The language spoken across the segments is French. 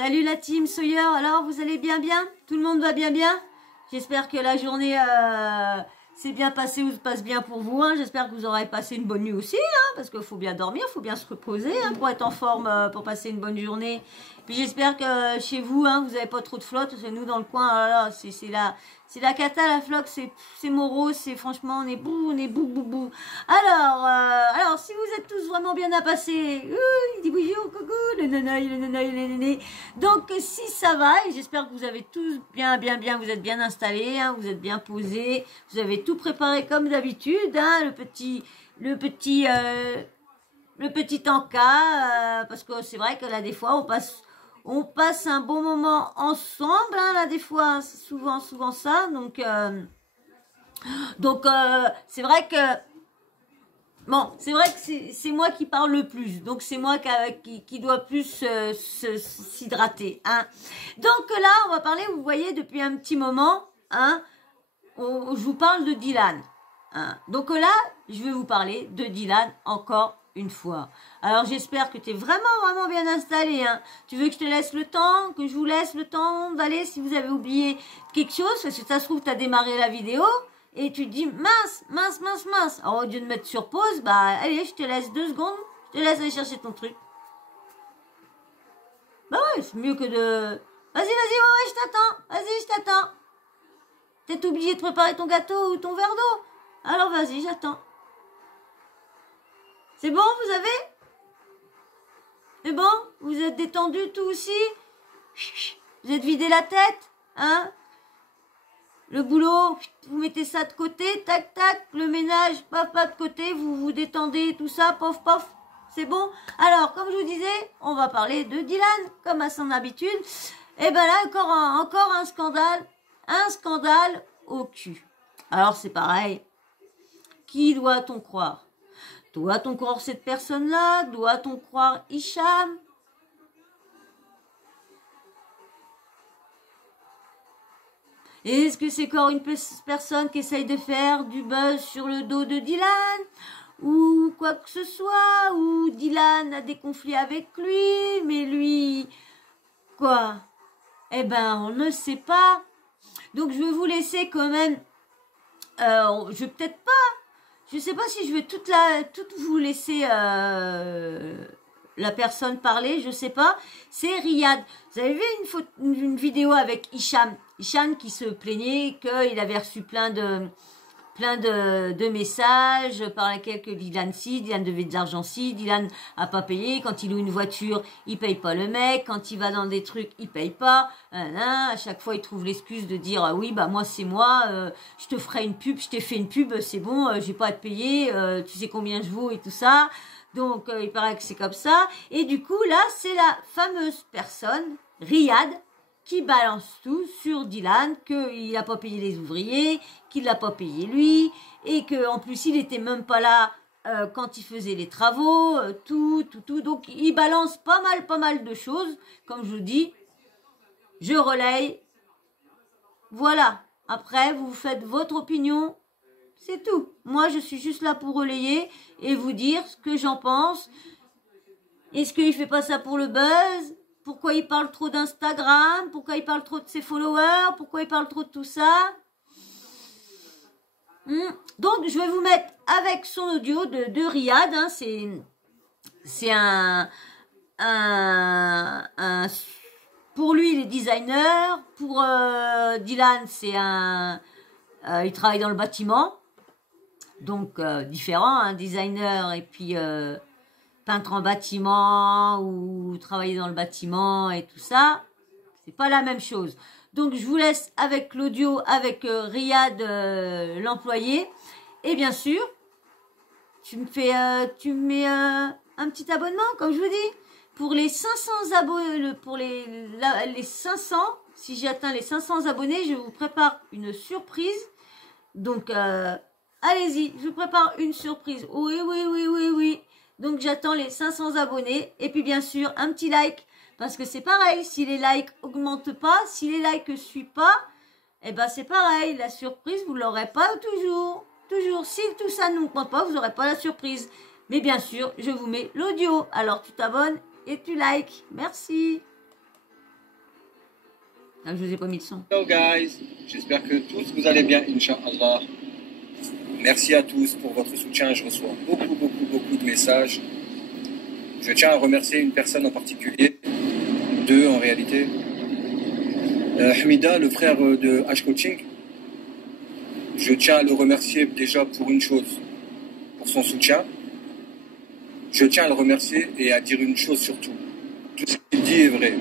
Salut la team Sawyer, alors vous allez bien? Tout le monde va bien? J'espère que la journée s'est bien passée ou se passe bien pour vous. Hein. J'espère que vous aurez passé une bonne nuit aussi, hein, parce qu'il faut bien dormir, il faut bien se reposer hein, pour être en forme, pour passer une bonne journée. Puis j'espère que chez vous, hein, vous n'avez pas trop de flotte, parce que nous dans le coin, oh là, c'est la cata, la flotte, c'est morose, c'est franchement, on est bou. Alors, si vous êtes tous vraiment bien à passer, il dit bonjour, coucou, le nanaï. Donc, si ça va, et j'espère que vous avez tous bien, vous êtes bien installés, hein, vous êtes bien posés, vous avez tout préparé comme d'habitude, hein, le petit encas, parce que c'est vrai que là, des fois, on passe un bon moment ensemble, hein, là, des fois, c'est souvent ça, donc c'est vrai que, bon, c'est vrai que c'est moi qui parle le plus, donc c'est moi qui doit plus s'hydrater, hein. Donc là, on va parler, vous voyez, depuis un petit moment, hein, je vous parle de Dylan, hein. Donc là, je vais vous parler de Dylan encore une fois. Alors j'espère que tu es vraiment bien installé, hein. Tu veux que je te laisse le temps, que je vous laisse le temps d'aller si vous avez oublié quelque chose, parce que ça se trouve, tu as démarré la vidéo, et tu te dis, mince. Alors, au lieu de mettre sur pause, bah, allez, je te laisse 2 secondes, je te laisse aller chercher ton truc. Bah ouais, c'est mieux que de... Vas-y, ouais, je t'attends. Vas-y, je t'attends. Peut-être oublié de préparer ton gâteau ou ton verre d'eau. Alors, vas-y, j'attends. C'est bon, vous avez? C'est bon? Vous êtes détendu tout aussi? Vous êtes vidé la tête? Hein? Le boulot, vous mettez ça de côté, tac, le ménage, paf, de côté, vous vous détendez, tout ça, pof. C'est bon? Alors, comme je vous disais, on va parler de Dylan, comme à son habitude. Et ben là, encore un scandale au cul. Alors, c'est pareil. Qui doit-on croire? Doit-on croire cette personne-là? Doit-on croire Hicham? Est-ce que c'est encore une personne qui essaye de faire du buzz sur le dos de Dylan? Ou quoi que ce soit? Ou Dylan a des conflits avec lui? Mais lui... Quoi? Eh ben, on ne sait pas. Donc, je vais vous laisser quand même... je vais peut-être pas... Je sais pas si je vais toute vous laisser... la personne parler, je sais pas. C'est Riyad. Vous avez vu une vidéo avec Hicham qui se plaignait qu'il avait reçu plein de messages par lesquels que Dylan devait de l'argent Dylan a pas payé. Quand il loue une voiture, il paye pas le mec. Quand il va dans des trucs, il paye pas. À chaque fois, il trouve l'excuse de dire oui, bah moi c'est moi. Je te ferai une pub, je t'ai fait une pub, c'est bon, j'ai pas à te payer. Tu sais combien je vaux et tout ça. Donc, il paraît que c'est comme ça. Et du coup, là, c'est la fameuse personne, Riyad, qui balance tout sur Dylan, qu'il n'a pas payé les ouvriers, qu'il l'a pas payé lui, et qu'en plus, il était même pas là quand il faisait les travaux, tout. Donc, il balance pas mal de choses. Comme je vous dis, je relaye. Voilà. Après, vous faites votre opinion. C'est tout. Moi, je suis juste là pour relayer et vous dire ce que j'en pense. Est-ce qu'il fait pas ça pour le buzz? Pourquoi il parle trop d'Instagram? Pourquoi il parle trop de ses followers? Pourquoi il parle trop de tout ça? Donc, je vais vous mettre avec son audio de Riyad. Hein, c'est un... Pour lui, il est designer. Pour Dylan, c'est il travaille dans le bâtiment. Donc, différent, hein, designer et puis peintre en bâtiment ou travailler dans le bâtiment et tout ça, c'est pas la même chose. Donc, je vous laisse avec l'audio, avec Riyad, l'employé. Et bien sûr, tu me mets un petit abonnement, comme je vous dis. Pour les 500 abonnés, pour les 500, si j'atteins les 500 abonnés, je vous prépare une surprise. Donc, allez-y, je vous prépare une surprise. Oui. Donc, j'attends les 500 abonnés. Et puis, bien sûr, un petit like. Parce que c'est pareil, si les likes augmentent pas, si les likes ne suivent pas, eh ben, c'est pareil. La surprise, vous l'aurez pas toujours. Si tout ça ne compte pas, vous n'aurez pas la surprise. Mais bien sûr, je vous mets l'audio. Alors, tu t'abonnes et tu likes. Merci. Ah, je vous ai pas mis de son. Hello guys, j'espère que tous vous allez bien, Inch'Allah. Merci à tous pour votre soutien, je reçois beaucoup de messages. Je tiens à remercier une personne en particulier, deux en réalité. Hamida, le frère de H-Coaching, je tiens à le remercier déjà pour une chose, pour son soutien. Je tiens à le remercier et à dire une chose surtout. Tout ce qu'il dit est vrai.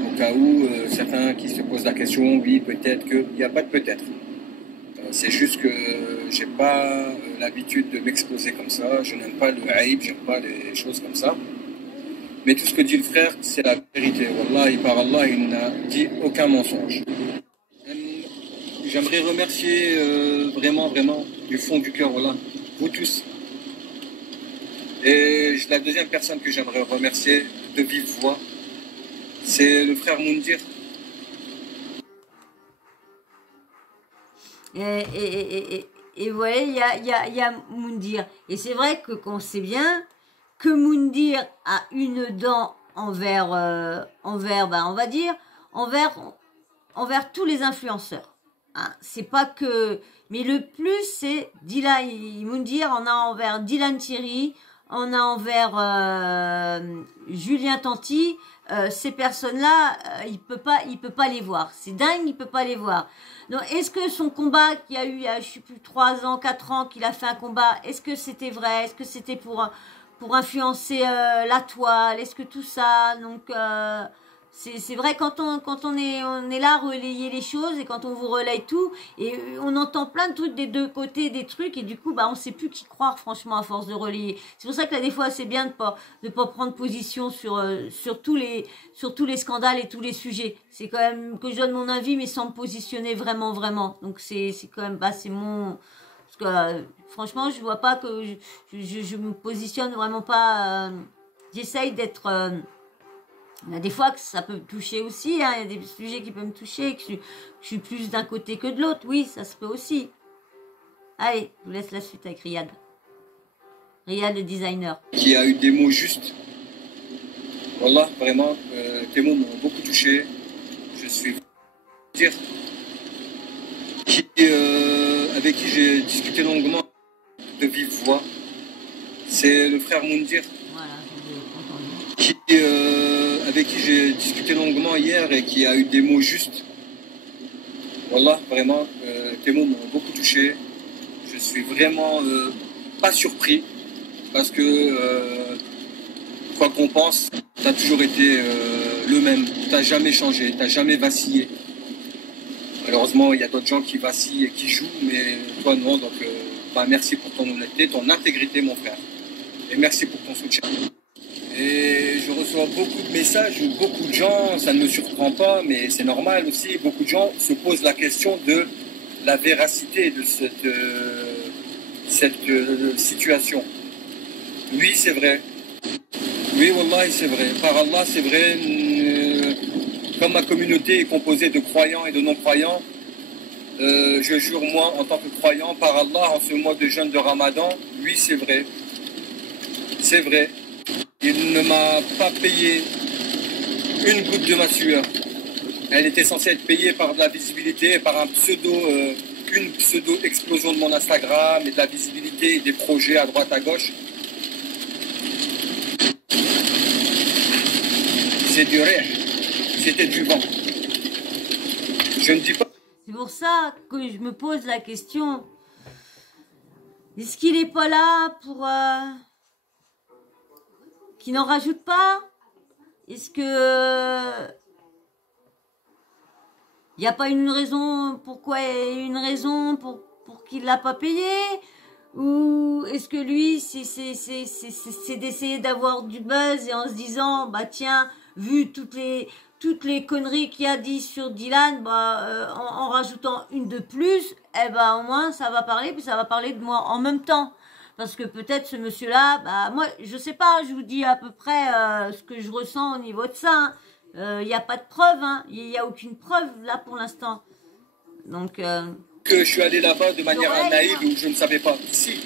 Au cas où certains qui se posent la question, oui, peut-être que, il n'y a pas de peut-être. C'est juste que j'ai pas l'habitude de m'exposer comme ça. Je n'aime pas le haïb, j'aime pas les choses comme ça. Mais tout ce que dit le frère, c'est la vérité. Wallah, par Allah, il n'a dit aucun mensonge. J'aimerais remercier vraiment du fond du cœur, voilà, vous tous. Et la deuxième personne que j'aimerais remercier de vive voix, c'est le frère Moundir. Et voilà, il y a Moundir. Et c'est vrai que qu'on sait bien que Moundir a une dent envers, ben, on va dire, envers tous les influenceurs. Hein, c'est pas que, mais le plus c'est Dylan Moundir, on a envers Dylan Thierry, on a envers Julien Tanti. Ces personnes-là, il peut pas les voir. C'est dingue, il peut pas les voir. Donc, est-ce que son combat qu'il y a eu, il y a, je sais plus, 3 ans, 4 ans, qu'il a fait un combat, est-ce que c'était vrai? Est-ce que c'était pour influencer la toile? Est-ce que tout ça? Donc, c'est vrai quand on est là à relayer les choses et quand on vous relaye tout et on entend plein de trucs des deux côtés des trucs et du coup bah on sait plus qui croire franchement à force de relayer. C'est pour ça que là des fois c'est bien de pas prendre position sur tous les scandales et tous les sujets. C'est quand même que je donne mon avis mais sans me positionner vraiment. Donc c'est quand même bah c'est mon parce que franchement je vois pas que je me positionne vraiment pas j'essaye d'être il y a des fois que ça peut me toucher aussi, hein. Il y a des sujets qui peuvent me toucher, que je suis plus d'un côté que de l'autre. Oui, ça se peut aussi. Allez, je vous laisse la suite avec Riyad. Riyad, le designer. Qui a eu des mots justes. Wallah, vraiment, tes mots m'ont beaucoup touché. Je suis dire avec qui j'ai discuté longuement de vive voix. C'est le frère Moundir. Voilà, j'ai entendu. Avec qui j'ai discuté longuement hier et qui a eu des mots justes. Wallah, vraiment, tes mots m'ont beaucoup touché. Je suis vraiment pas surpris parce que quoi qu'on pense, tu as toujours été le même. Tu n'as jamais changé, tu n'as jamais vacillé. Malheureusement, il y a d'autres gens qui vacillent et qui jouent, mais toi non. Donc, merci pour ton honnêteté, ton intégrité, mon frère. Et merci pour ton soutien. Et je reçois beaucoup de messages où beaucoup de gens, ça ne me surprend pas, mais c'est normal aussi, beaucoup de gens se posent la question de la véracité de cette situation. Oui, c'est vrai. Oui, Wallah, c'est vrai. Par Allah, c'est vrai. Comme ma communauté est composée de croyants et de non-croyants, je jure moi, en tant que croyant, par Allah, en ce mois de jeûne de Ramadan, oui, c'est vrai. C'est vrai. Il ne m'a pas payé une goutte de ma sueur. Elle était censée être payée par de la visibilité, par une pseudo-explosion de mon Instagram et de la visibilité et des projets à droite à gauche. C'est du rire. C'était du vent. Je ne dis pas. C'est pour ça que je me pose la question. Est-ce qu'il n'est pas là pour... Qui n'en rajoute pas? Est-ce que il n'y a pas une raison pourquoi pour qu'il l'a pas payé? Ou est-ce que lui c'est d'essayer d'avoir du buzz et en se disant bah tiens vu toutes les conneries qu'il a dit sur Dylan bah en rajoutant une de plus eh ben au moins ça va parler puis ça va parler de moi en même temps. Parce que peut-être ce monsieur-là, bah moi, je sais pas, je vous dis à peu près ce que je ressens au niveau de ça. Il n'y a pas de preuve, hein. Il n'y a aucune preuve là pour l'instant. Donc. Que je suis allé là-bas de manière naïve où je ne savais pas. Si.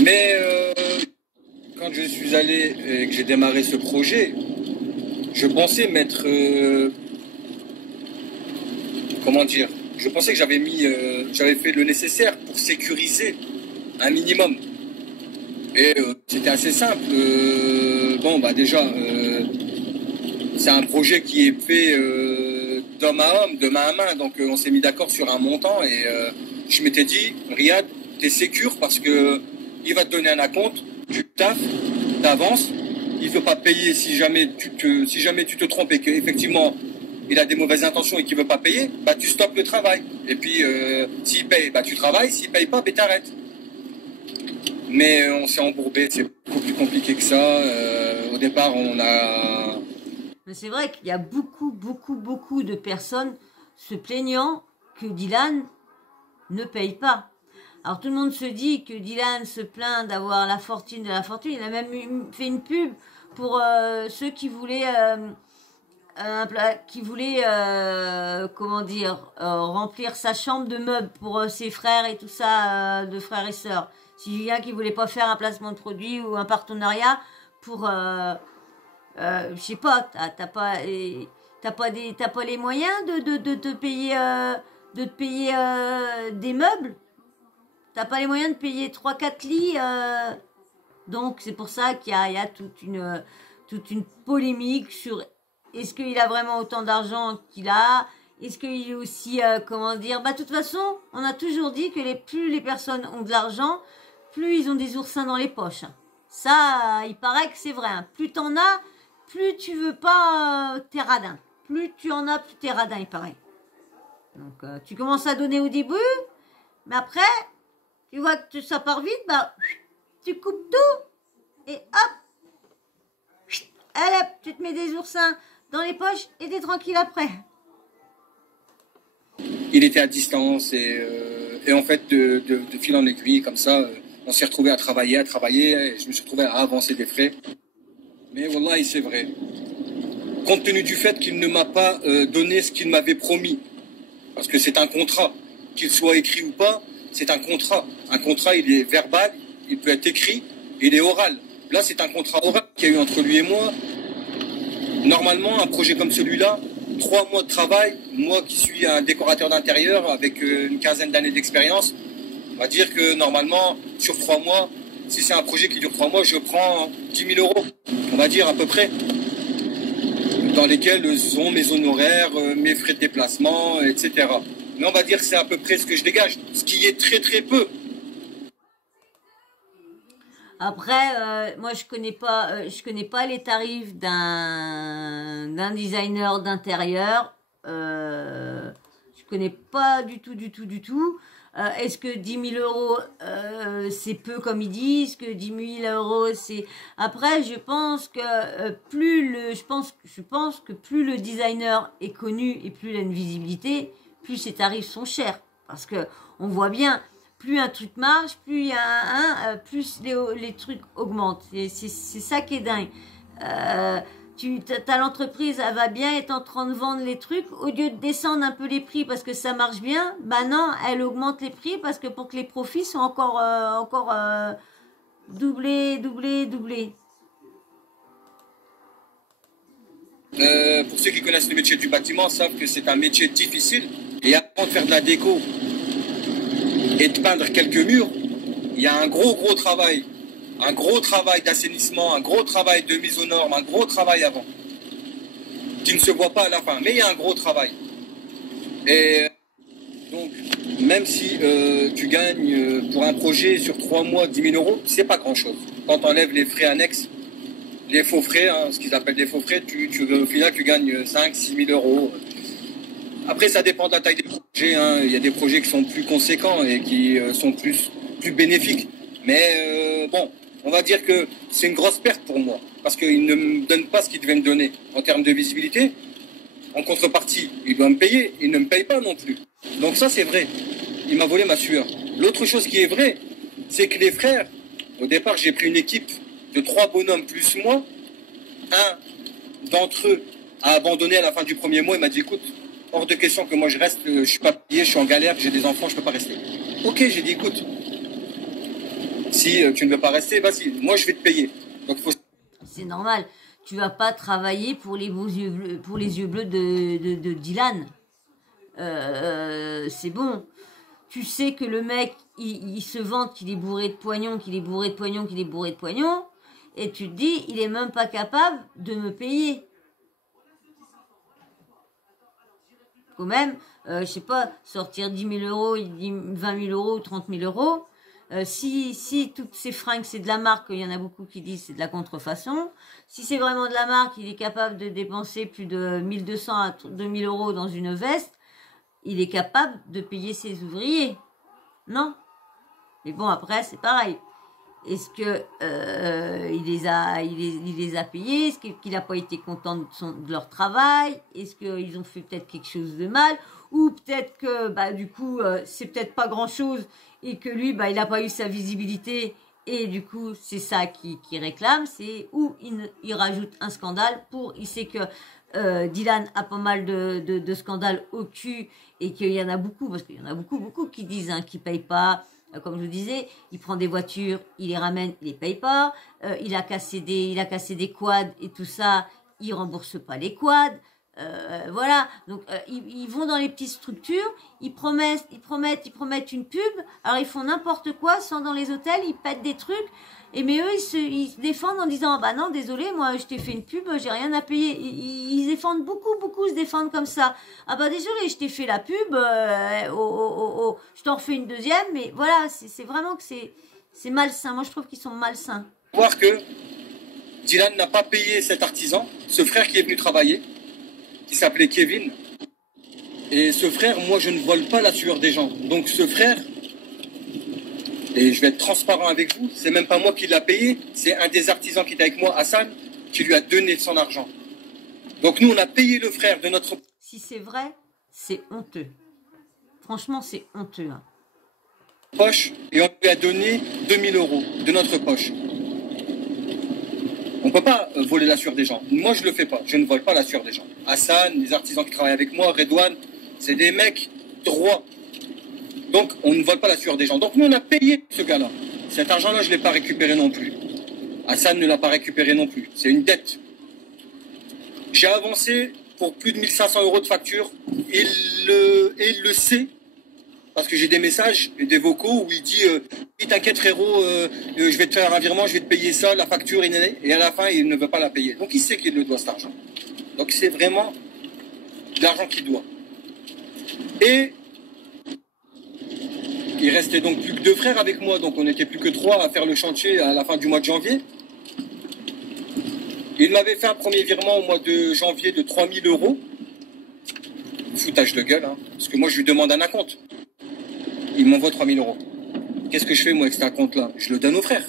Mais quand je suis allé et que j'ai démarré ce projet, je pensais mettre comment dire, je pensais que j'avais fait le nécessaire pour sécuriser un minimum. Et c'était assez simple. Bon, bah déjà, c'est un projet qui est fait d'homme à homme, de main à main. Donc on s'est mis d'accord sur un montant et je m'étais dit, Riyad, t'es sécure parce que il va te donner un acompte, tu taffes, t'avances. Il ne veut pas payer si jamais tu te trompes et qu'effectivement il a des mauvaises intentions et qu'il ne veut pas payer, bah tu stoppes le travail. Et puis s'il paye, bah tu travailles, s'il ne paye pas, bah t'arrêtes. Mais on s'est embourbé, c'est beaucoup plus compliqué que ça. Au départ, on a... Mais c'est vrai qu'il y a beaucoup de personnes se plaignant que Dylan ne paye pas. Alors tout le monde se dit que Dylan se plaint d'avoir la fortune de la fortune. Il a même fait une pub pour ceux qui voulaient... comment dire, remplir sa chambre de meubles pour ses frères et tout ça, de frères et sœurs. Si Julien qui voulait pas faire un placement de produit ou un partenariat pour, je sais pas, t'as pas les moyens de te payer, des meubles. T'as pas les moyens de payer 3-4 lits. Donc c'est pour ça qu'il y a toute une polémique sur est-ce qu'il a vraiment autant d'argent qu'il a. Est-ce qu'il est aussi, comment dire, bah de toute façon, on a toujours dit que plus les personnes ont de l'argent, plus ils ont des oursins dans les poches. Ça, il paraît que c'est vrai. Plus t'en as, plus tu veux pas, t'es radin. Plus tu en as, plus t'es radin, il paraît. Donc, tu commences à donner au début, mais après, tu vois que ça part vite, bah, tu coupes tout, et hop, allez, tu te mets des oursins dans les poches, et t'es tranquille après. Il était à distance, et en fait, de fil en aiguille, comme ça, on s'est retrouvé à travailler, et je me suis retrouvé à avancer des frais. Mais wallah, c'est vrai. Compte tenu du fait qu'il ne m'a pas donné ce qu'il m'avait promis, parce que c'est un contrat, qu'il soit écrit ou pas, c'est un contrat. Un contrat, il est verbal, il peut être écrit, il est oral. Là, c'est un contrat oral qu'il y a eu entre lui et moi. Normalement, un projet comme celui-là, 3 mois de travail, moi qui suis un décorateur d'intérieur avec une quinzaine d'années d'expérience, on va dire que normalement, sur 3 mois, si c'est un projet qui dure 3 mois, je prends 10 000 euros, on va dire à peu près, dans lesquels sont mes honoraires, mes frais de déplacement, etc. Mais on va dire que c'est à peu près ce que je dégage, ce qui est très très peu. Après, moi je connais pas les tarifs d'un designer d'intérieur. Je connais pas du tout. Est-ce que 10 000 euros c'est peu comme ils disent, que 10 000 euros c'est... Après, je pense que je pense que plus le designer est connu et plus il a une visibilité, plus ses tarifs sont chers. Parce que on voit bien, plus un truc marche, plus il y a plus les trucs augmentent. C'est ça qui est dingue. T'as l'entreprise, elle va bien, est en train de vendre les trucs, au lieu de descendre un peu les prix parce que ça marche bien, bah non, elle augmente les prix parce que pour que les profits soient encore doublés. Pour ceux qui connaissent le métier du bâtiment, savent que c'est un métier difficile. Et avant de faire de la déco et de peindre quelques murs, il y a un gros travail. Un gros travail d'assainissement, un gros travail de mise aux normes, un gros travail avant, qui ne se voit pas à la fin, mais il y a un gros travail. Et donc, même si tu gagnes pour un projet sur 3 mois 10 000 euros, c'est pas grand-chose. Quand on enlève les frais annexes, les faux frais, ce qu'ils appellent des faux frais, au final, tu gagnes 5-6 000 euros. Après, ça dépend de la taille des projets. Il y a des projets qui sont plus conséquents et qui sont plus bénéfiques. Mais bon, on va dire que c'est une grosse perte pour moi, parce qu'il ne me donne pas ce qu'il devait me donner en termes de visibilité. En contrepartie, il doit me payer, il ne me paye pas non plus. Donc ça, c'est vrai. Il m'a volé ma sueur. L'autre chose qui est vraie, c'est que les frères, au départ, j'ai pris une équipe de 3 bonhommes plus moi. Un d'entre eux a abandonné à la fin du premier mois. Il m'a dit, écoute, hors de question que moi je reste, je suis pas payé, je suis en galère, j'ai des enfants, je peux pas rester. Ok, j'ai dit, écoute, si tu ne veux pas rester, vas-y, moi je vais te payer. Donc c'est normal. Tu vas pas travailler pour les yeux bleus de Dylan. c'est bon. Tu sais que le mec, il se vante qu'il est bourré de poignons, qu'il est bourré de poignons, qu'il est bourré de poignons, et tu te dis, il est même pas capable de me payer. Quand même, je sais pas, sortir 10 000 euros, 20 000 euros, 30 000 euros, si toutes ces fringues c'est de la marque, il y en a beaucoup qui disent c'est de la contrefaçon, si c'est vraiment de la marque, il est capable de dépenser plus de 1200 à 2000 euros dans une veste, il est capable de payer ses ouvriers. Non? Mais bon, après, c'est pareil. Est-ce que il les a payés? Est-ce qu'il n'a pas été content de leur travail? Est-ce qu'ils ont fait peut-être quelque chose de mal? Ou peut-être que du coup c'est peut-être pas grand-chose et que lui il n'a pas eu sa visibilité et du coup c'est ça qui réclame, c'est où il rajoute un scandale il sait que Dylan a pas mal de scandales au cul et qu'il y en a beaucoup, parce qu'il y en a beaucoup qui disent qu'il paye pas. Comme je vous disais, il prend des voitures, il les ramène, il les paye pas. Il a cassé des quads et tout ça, il rembourse pas les quads. Voilà. Donc ils vont dans les petites structures, ils promettent une pub. Alors ils font n'importe quoi, sans dans les hôtels, ils pètent des trucs. Mais eux, ils se défendent en disant bah non, désolé, moi je t'ai fait une pub, j'ai rien à payer. Ils défendent beaucoup se défendent comme ça. Ah bah désolé, je t'ai fait la pub, je t'en refais une deuxième, mais voilà, c'est vraiment que c'est malsain. Moi je trouve qu'ils sont malsains. Voir que Dylan n'a pas payé cet artisan, ce frère qui est venu travailler, qui s'appelait Kevin. Et ce frère, moi je ne vole pas la sueur des gens. Donc ce frère, et je vais être transparent avec vous, c'est même pas moi qui l'a payé, c'est un des artisans qui était avec moi, Hassan, qui lui a donné son argent. Donc nous, on a payé le frère de notre... Si c'est vrai, c'est honteux. Franchement, c'est honteux. Poche, et on lui a donné 2000 euros de notre poche. On ne peut pas voler la sueur des gens. Moi, je le fais pas. Je ne vole pas la sueur des gens. Hassan, les artisans qui travaillent avec moi, Redouane, c'est des mecs droits. Donc, on ne vole pas la sueur des gens. Donc, nous, on a payé ce gars-là. Cet argent-là, je ne l'ai pas récupéré non plus. Hassan ne l'a pas récupéré non plus. C'est une dette. J'ai avancé pour plus de 1500 euros de facture. Il le sait. Parce que j'ai des messages et des vocaux où il dit t'inquiète frérot, je vais te faire un virement, je vais te payer ça, la facture, et à la fin, il ne veut pas la payer. Donc, il sait qu'il le doit, cet argent. Donc, c'est vraiment de l'argent qu'il doit. Et il restait donc plus que 2 frères avec moi, donc on n'était plus que 3 à faire le chantier à la fin du mois de janvier. Il m'avait fait un premier virement au mois de janvier de 3000 euros. Foutage de gueule, hein, parce que moi je lui demande un acompte. Il m'envoie 3000 euros. Qu'est-ce que je fais moi avec cet acompte-là? Je le donne aux frères.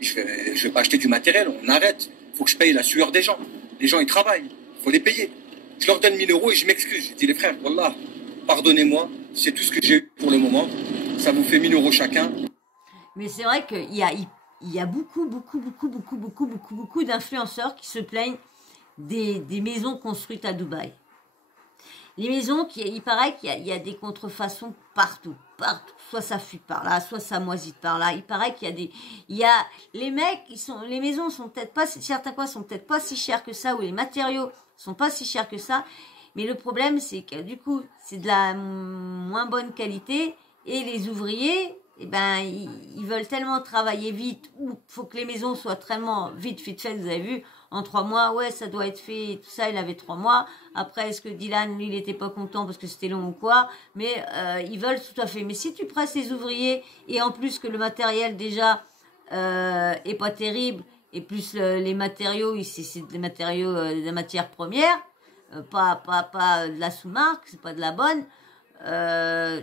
Je vais pas acheter du matériel, on arrête. Il faut que je paye la sueur des gens. Les gens ils travaillent, il faut les payer. Je leur donne 1000 euros et je m'excuse. Je dis les frères, wallah, pardonnez-moi, c'est tout ce que j'ai eu pour le moment. Ça vous fait 1000 euros chacun. Mais c'est vrai qu'il y a beaucoup d'influenceurs qui se plaignent des maisons construites à Dubaï. Les maisons, il paraît qu'il y a des contrefaçons partout. Soit ça fuit par là, soit ça moisit par là. Il paraît qu'il y a les maisons sont peut-être pas, certains quoi sont peut-être pas si chers que ça, ou les matériaux sont pas si chers que ça. Mais le problème, c'est que du coup, c'est de la moins bonne qualité. Et les ouvriers, ils veulent tellement travailler vite, ou faut que les maisons soient tellement vite faites. Vous avez vu, en 3 mois, ouais, ça doit être fait, et tout ça, il avait 3 mois. Après, est-ce que Dylan, lui, il était pas content parce que c'était long ou quoi? Mais ils veulent tout à fait. Mais si tu presses les ouvriers, et en plus que le matériel déjà est pas terrible, et plus les matériaux, c'est des matériaux, de matière première, pas de la sous-marque, c'est pas de la bonne.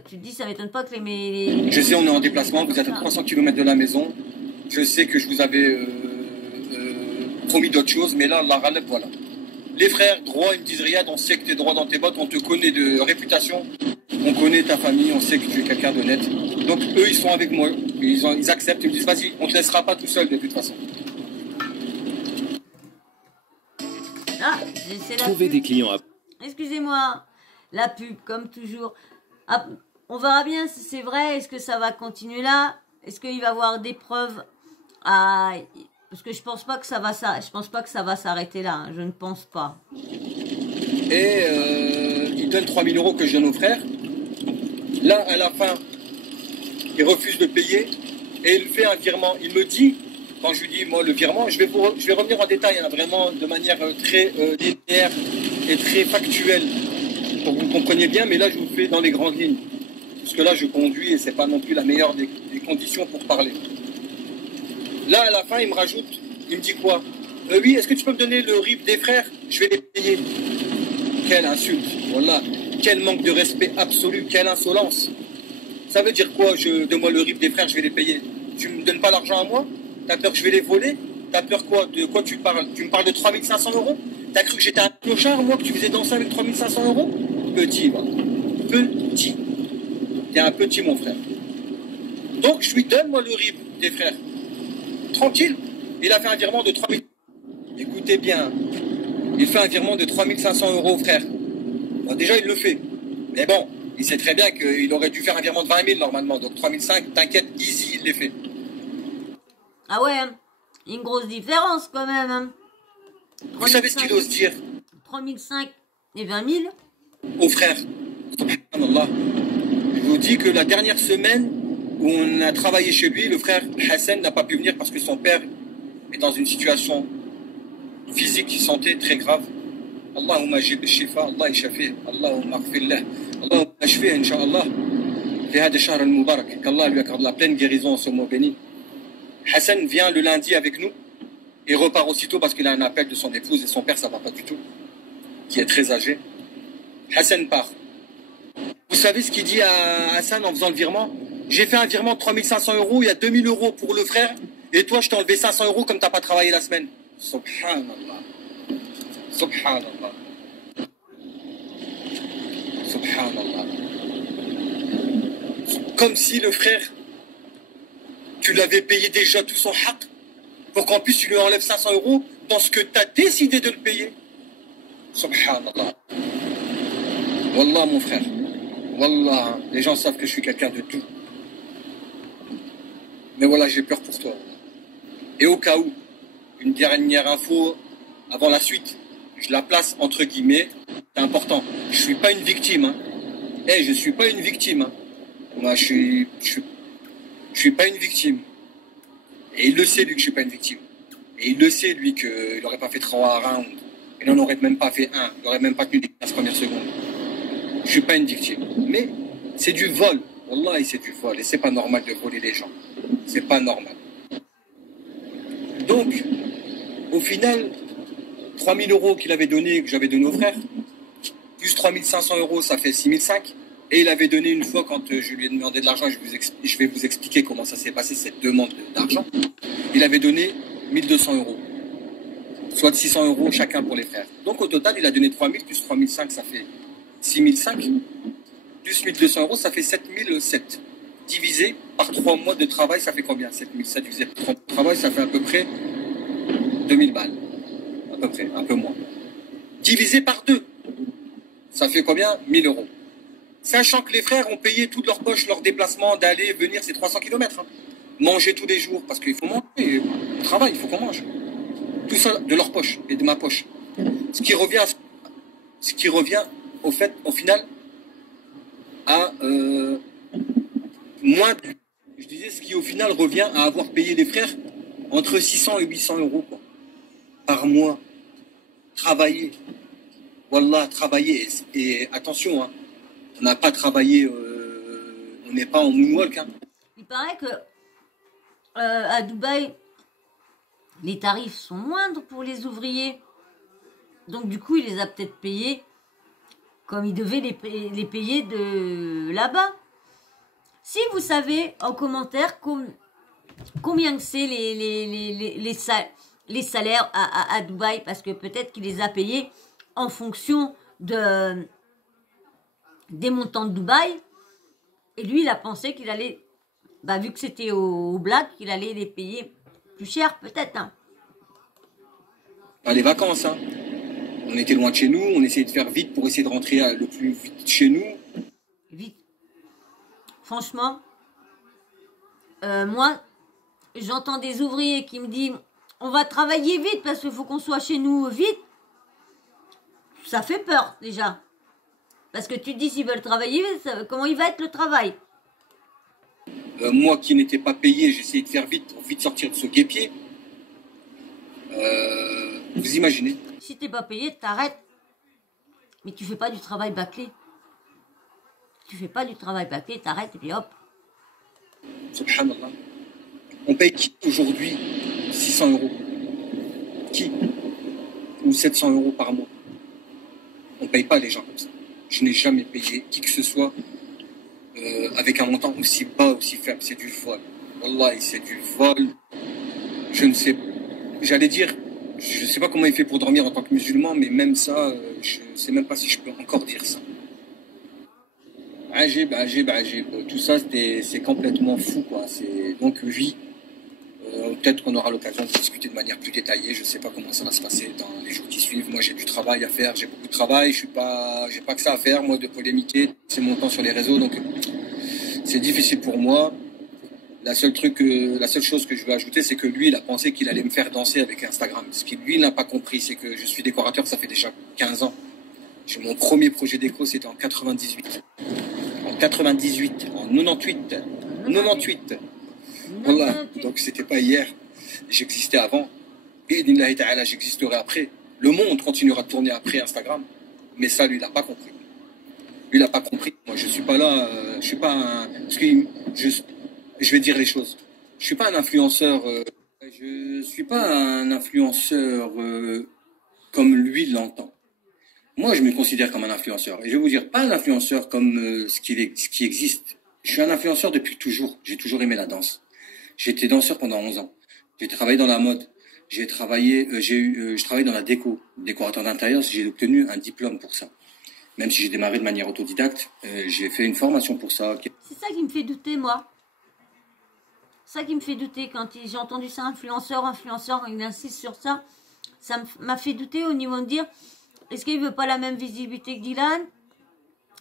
Tu te dis, ça m'étonne pas que Je sais, on est en déplacement, vous êtes à 300 km de la maison. Je sais que je vous avais promis d'autres choses, mais là, la râle, voilà. Les frères, droit, ils me disent Riyad, on sait que tu es droit dans tes bottes, on te connaît de réputation, on connaît ta famille, on sait que tu es quelqu'un d'honnête. Donc eux, ils sont avec moi, ils acceptent, ils me disent vas-y, on te laissera pas tout seul de toute façon. Ah, c'est la Trouver pub. des clients à... Excusez-moi, la pub, comme toujours. Ah, on verra bien si c'est vrai. Est-ce que ça va continuer là? Est-ce qu'il va y avoir des preuves? Parce que je pense pas que ça va s'arrêter là. Je ne pense pas. Et il donne 3000 euros que je donne aux frères. Là, à la fin, il refuse de payer et il fait un virement. Il me dit, quand je lui dis, moi, le virement, je vais revenir en détail, hein, vraiment de manière très linéaire et très factuelle, pour que vous compreniez bien, mais là, je vous fais dans les grandes lignes. Parce que là, je conduis et c'est pas non plus la meilleure des conditions pour parler. Là, à la fin, il me rajoute, il me dit quoi? Oui, est-ce que tu peux me donner le RIB des frères? Je vais les payer. Quelle insulte, voilà. Quel manque de respect absolu, quelle insolence. Ça veut dire quoi, donne-moi le RIB des frères, je vais les payer? Tu me donnes pas l'argent à moi? T'as peur que je vais les voler? T'as peur quoi? De quoi tu parles? Tu me parles de 3500 euros? T'as cru que j'étais un clochard, moi, que tu faisais danser avec 3500 euros? Petit, va. Petit. T'es un petit, mon frère. Donc, je lui donne, moi, le RIB des frères. Tranquille. Il a fait un virement de 3000. Écoutez bien. Il fait un virement de 3500 euros, frère. Bon, déjà, il le fait. Mais bon, il sait très bien qu'il aurait dû faire un virement de 20 000 normalement. Donc 3005, t'inquiète, easy, il les fait. Ah ouais, hein. Une grosse différence quand même. Hein. Vous savez ce qu'il ose dire? 3005 et 20 000. Aux frères. Subhanallah. Je vous dis que la dernière semaine où on a travaillé chez lui, le frère Hassan n'a pas pu venir parce que son père est dans une situation physique, santé très grave. Allahumma jib shifa, Allah yashafi, Allahumma aghfir lahu, Allahumma ashfi inshallah. Fi hada shahr al-mubarak, qu'Allah lui accorde la pleine guérison en ce mois béni. Hassan vient le lundi avec nous et repart aussitôt parce qu'il a un appel de son épouse et son père ça va pas du tout, qui est très âgé. Hassan part. Vous savez ce qu'il dit à Hassan en faisant le virement? J'ai fait un virement de 3500 euros, il y a 2000 euros pour le frère, et toi je t'ai enlevé 500 euros comme t'as pas travaillé la semaine. Subhanallah. Subhanallah. Subhanallah. Comme si le frère, tu l'avais payé déjà tout son haq, pour qu'en plus tu lui enlèves 500 euros dans ce que tu as décidé de le payer. Subhanallah. Wallah mon frère. Wallah, les gens savent que je suis quelqu'un de doux. Mais voilà, j'ai peur pour toi. Et au cas où, une dernière info avant la suite, je la place entre guillemets, c'est important. Je suis pas une victime. Hein. Je suis pas une victime. Hein. Moi, je suis pas une victime. Et il le sait, lui, que je suis pas une victime. Et il le sait, lui, qu'il n'aurait pas fait 3 rounds. Il n'en aurait même pas fait un. Il n'aurait même pas tenu les 15 premières secondes. Je suis pas une victime. Mais c'est du vol. Wallah, c'est du vol. Et c'est pas normal de voler les gens. C'est pas normal. Donc, au final, 3000 euros qu'il avait donné, que j'avais donné aux frères, plus 3500 euros, ça fait 6005. Et il avait donné une fois, quand je lui ai demandé de l'argent, je vais vous expliquer comment ça s'est passé, cette demande d'argent. Il avait donné 1200 euros. Soit 600 euros chacun pour les frères. Donc au total, il a donné 3000 plus 3005, ça fait 6005. Plus 1200 euros, ça fait 7007. Divisé par 3 mois de travail, ça fait combien? 7007 divisé par 3 mois de travail, ça fait à peu près 2000 balles. À peu près, un peu moins. Divisé par 2, ça fait combien? 1000 euros. Sachant que les frères ont payé toute leur poche, leur déplacement, d'aller, venir, c'est 300 km. Hein. Manger tous les jours, parce qu'il faut manger, au travail, il faut qu'on mange. Tout ça de leur poche et de ma poche. Ce qui revient au final, à moins de... Je disais, ce qui au final revient à avoir payé les frères entre 600 et 800 euros quoi, par mois. Travailler. Wallah, travailler. Et attention, hein, on n'a pas travaillé, on n'est pas en moonwalk. Hein. Il paraît que à Dubaï, les tarifs sont moindres pour les ouvriers. Donc du coup, il les a peut-être payés comme il devait les payer de là-bas. Si vous savez en commentaire combien que c'est les salaires à Dubaï, parce que peut-être qu'il les a payés en fonction des montants de Dubaï. Et lui, il a pensé qu'il allait, vu que c'était au black, qu'il allait les payer plus cher, peut-être. Hein. Les vacances, hein. On était loin de chez nous, on essayait de faire vite pour essayer de rentrer le plus vite chez nous. Vite. Franchement, moi, j'entends des ouvriers qui me disent on va travailler vite parce qu'il faut qu'on soit chez nous vite. Ça fait peur déjà. Parce que tu dis s'ils veulent travailler, comment il va être le travail? Moi qui n'étais pas payé, j'essayais de faire vite sortir de ce guêpier. Vous imaginez? Si t'es pas payé, t'arrêtes. Mais tu fais pas du travail bâclé. Tu fais pas du travail bâclé, t'arrêtes et puis hop. Subhanallah. On paye qui aujourd'hui 600 euros? Qui? Ou 700 euros par mois? On paye pas les gens comme ça. Je n'ai jamais payé qui que ce soit avec un montant aussi bas, aussi faible. C'est du vol. Wallah, c'est du vol. Je ne sais pas. J'allais dire, je ne sais pas comment il fait pour dormir en tant que musulman, mais même ça, je ne sais même pas si je peux encore dire ça. Ajib, ajib, ajib. Tout ça, c'est complètement fou, quoi. Donc, oui, peut-être qu'on aura l'occasion de discuter de manière plus détaillée. Je ne sais pas comment ça va se passer dans les jours qui suivent. Moi, j'ai du travail à faire, j'ai beaucoup de travail. J'ai pas que ça à faire, moi, de polémiquer. C'est mon temps sur les réseaux, donc c'est difficile pour moi. La seule chose que je veux ajouter, c'est que lui, il a pensé qu'il allait me faire danser avec Instagram. Ce qu'il, lui, n'a pas compris, c'est que je suis décorateur, ça fait déjà 15 ans. Mon premier projet déco, c'était en 98. En 98, en 98. 98. Voilà. Donc, c'était pas hier. J'existais avant. Et d'Inlahi ta'ala, j'existerai après. Le monde continuera de tourner après Instagram. Mais ça, lui, il n'a pas compris. Lui, il n'a pas compris. Moi, je suis pas là, je suis pas un... Parce que je vais dire les choses. Je suis pas un influenceur. Je suis pas un influenceur comme lui l'entend. Moi, je me considère comme un influenceur. Et je vais vous dire, pas un influenceur comme ce qui existe. Je suis un influenceur depuis toujours. J'ai toujours aimé la danse. J'ai été danseur pendant 11 ans. J'ai travaillé dans la mode. Je travaille dans la décorateur d'intérieur. J'ai obtenu un diplôme pour ça. Même si j'ai démarré de manière autodidacte, j'ai fait une formation pour ça. C'est ça qui me fait douter, moi. Ça qui me fait douter quand j'ai entendu ça, influenceur, il insiste sur ça. Ça m'a fait douter au niveau de dire, est-ce qu'il veut pas la même visibilité que Dylan?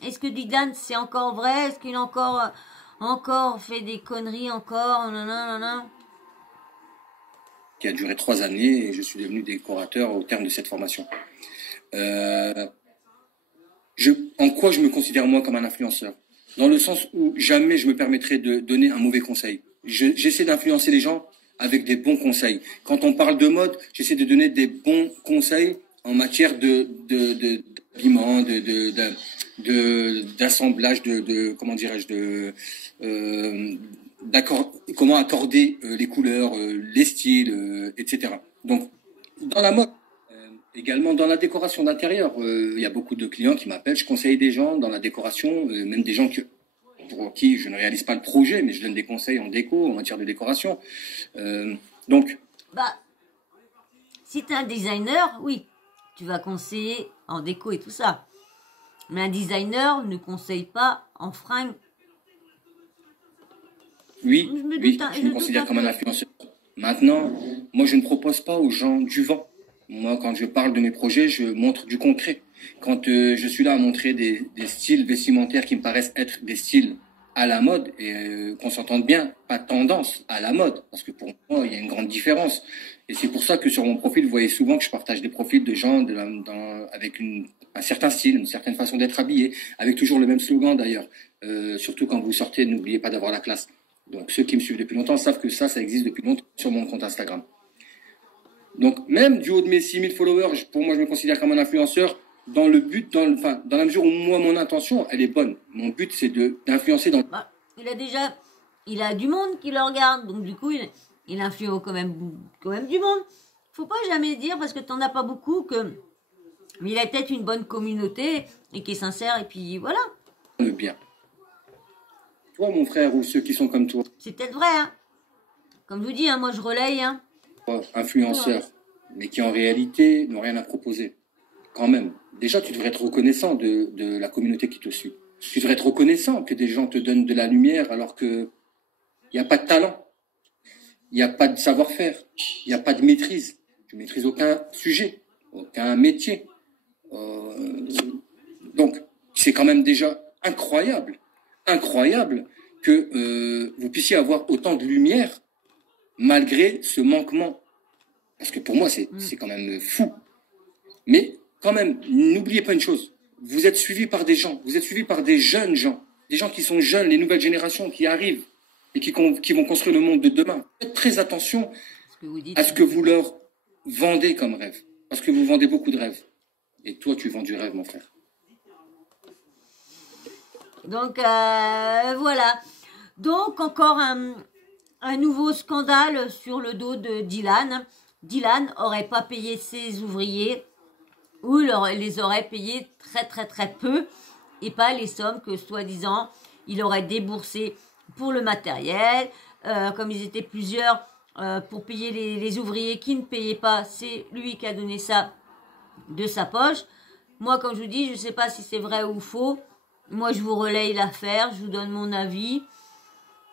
Est-ce que Dylan c'est encore vrai? Est-ce qu'il a encore fait des conneries encore? Nanana. Qui a duré 3 années et je suis devenu décorateur au terme de cette formation. En quoi je me considère moi comme un influenceur? Dans le sens où jamais je me permettrai de donner un mauvais conseil. J'essaie d'influencer les gens avec des bons conseils. Quand on parle de mode, j'essaie de donner des bons conseils en matière d'habillement, d'assemblage, comment dirais-je, comment accorder les couleurs, les styles, etc. Donc, dans la mode, également dans la décoration d'intérieur, il y a beaucoup de clients qui m'appellent, je conseille des gens dans la décoration, même des gens pour qui je ne réalise pas le projet, mais je donne des conseils en déco, en matière de décoration. Donc... si tu es un designer, oui, tu vas conseiller en déco et tout ça. Mais un designer ne conseille pas en fringues. Oui, je me considère comme un influenceur. Maintenant, moi, je ne propose pas aux gens du vent. Moi, quand je parle de mes projets, je montre du concret. Quand je suis là à montrer des styles vestimentaires qui me paraissent être des styles à la mode, et qu'on s'entende bien, pas tendance à la mode, parce que pour moi, il y a une grande différence. Et c'est pour ça que sur mon profil, vous voyez souvent que je partage des profils de gens avec un certain style, une certaine façon d'être habillé, avec toujours le même slogan d'ailleurs. Surtout quand vous sortez, n'oubliez pas d'avoir la classe. Donc ceux qui me suivent depuis longtemps savent que ça existe depuis longtemps sur mon compte Instagram. Donc même du haut de mes 6000 followers, pour moi je me considère comme un influenceur dans la mesure où moi mon intention elle est bonne. Mon but c'est d'influencer dans... il a du monde qui le regarde, donc du coup il influe quand même du monde. Faut pas jamais dire parce que t'en as pas beaucoup mais il a peut-être une bonne communauté et qui est sincère et puis voilà. Le bien. Toi mon frère ou ceux qui sont comme toi. C'est peut-être vrai hein. Comme je vous dis hein, moi je relaye hein. Influenceurs, mais qui en réalité n'ont rien à proposer. Quand même. Déjà, tu devrais être reconnaissant de la communauté qui te suit. Tu devrais être reconnaissant que des gens te donnent de la lumière alors que il n'y a pas de talent. Il n'y a pas de savoir-faire. Il n'y a pas de maîtrise. Tu maîtrises aucun sujet, aucun métier. Donc, c'est quand même déjà incroyable que vous puissiez avoir autant de lumière malgré ce manquement. Parce que pour moi, c'est quand même fou. Mais quand même, n'oubliez pas une chose. vous êtes suivi par des gens, vous êtes suivi par des jeunes gens qui sont jeunes, les nouvelles générations qui arrivent et qui vont construire le monde de demain. Faites très attention à ce que vous leur vendez comme rêve, parce que vous vendez beaucoup de rêves. Et toi, tu vends du rêve, mon frère. Donc, voilà. Donc, encore un nouveau scandale sur le dos de Dylan. Dylan n'aurait pas payé ses ouvriers ou les aurait payés très, très, très peu et pas les sommes que, soi-disant, il aurait déboursées pour le matériel. Comme ils étaient plusieurs pour payer les ouvriers qui ne payaient pas, c'est lui qui a donné ça de sa poche. Moi, comme je vous dis, je ne sais pas si c'est vrai ou faux. Moi, je vous relaye l'affaire, je vous donne mon avis.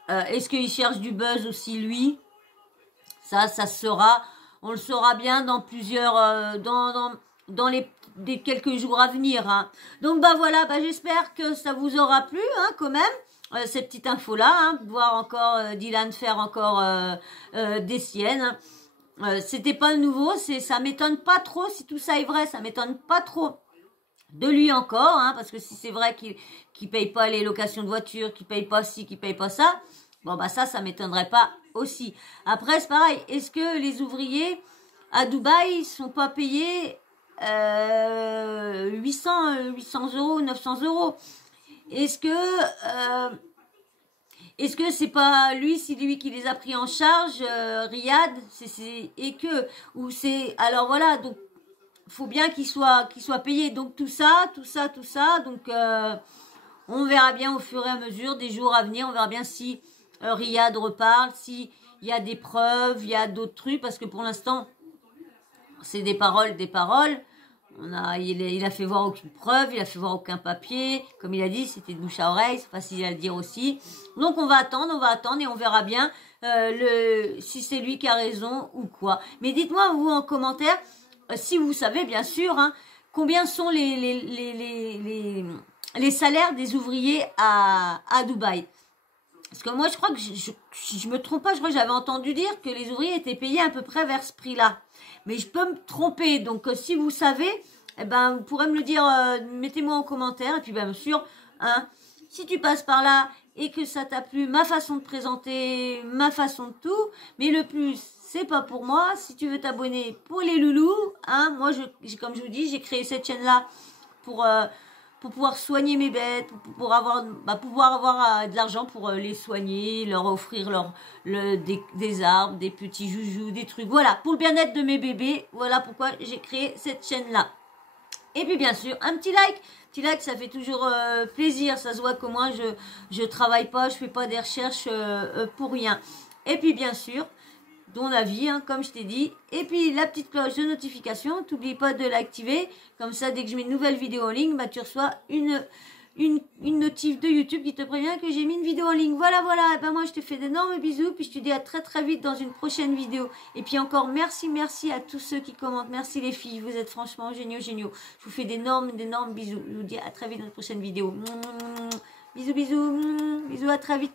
Est-ce qu'il cherche du buzz aussi, lui? Ça sera, on le saura bien dans plusieurs, dans les quelques jours à venir. Hein. Donc, voilà, j'espère que ça vous aura plu, hein, quand même, cette petite info-là, hein, voir encore Dylan faire encore des siennes. C'était pas nouveau, ça m'étonne pas trop, si tout ça est vrai, ça m'étonne pas trop de lui encore, hein, parce que si c'est vrai qu'il paye pas les locations de voiture, qu'il paye pas ci, qu'il paye pas ça, bon ça m'étonnerait pas aussi. Après c'est pareil, est-ce que les ouvriers à Dubaï sont pas payés 800 euros, 900 euros? Est-ce que c'est pas lui, c'est lui qui les a pris en charge, Riyad, ou c'est, alors voilà, donc faut bien qu'il soit payé. Donc tout ça, donc on verra bien au fur et à mesure des jours à venir, on verra bien si Riyad reparle, si il y a des preuves, il y a d'autres trucs, parce que pour l'instant c'est des paroles. Il a fait voir aucune preuve, il a fait voir aucun papier. Comme il a dit, c'était de bouche à oreille, c'est facile à le dire aussi. Donc on va attendre et on verra bien si c'est lui qui a raison ou quoi. Mais dites-moi vous en commentaire, si vous savez bien sûr, hein, combien sont les salaires des ouvriers à Dubaï. Parce que moi je crois que, si je me trompe pas, je crois que j'avais entendu dire que les ouvriers étaient payés à peu près vers ce prix-là. Mais je peux me tromper, donc si vous savez, vous pourrez me le dire, mettez-moi en commentaire. Et puis bien sûr, hein, si tu passes par là et que ça t'a plu, ma façon de présenter, ma façon de tout, mais le plus, c'est pas pour moi. Si tu veux t'abonner pour les loulous, hein, moi, comme je vous dis, j'ai créé cette chaîne-là pour pouvoir soigner mes bêtes, pour pouvoir avoir de l'argent pour les soigner, leur offrir des arbres, des petits joujoux, des trucs. Voilà, pour le bien-être de mes bébés. Voilà pourquoi j'ai créé cette chaîne-là. Et puis bien sûr, un petit like, ça fait toujours plaisir. Ça se voit que moi, je travaille pas, je fais pas des recherches pour rien. Et puis bien sûr, ton avis, hein, comme je t'ai dit. Et puis la petite cloche de notification, t'oublie pas de l'activer. Comme ça, dès que je mets une nouvelle vidéo en ligne, tu reçois une notif de YouTube qui te prévient que j'ai mis une vidéo en ligne. Voilà. Et moi, je te fais d'énormes bisous. Puis je te dis à très très vite dans une prochaine vidéo. Et puis encore, merci à tous ceux qui commentent. Merci les filles, vous êtes franchement géniaux. Je vous fais d'énormes bisous. Je vous dis à très vite dans une prochaine vidéo. Bisous, à très vite.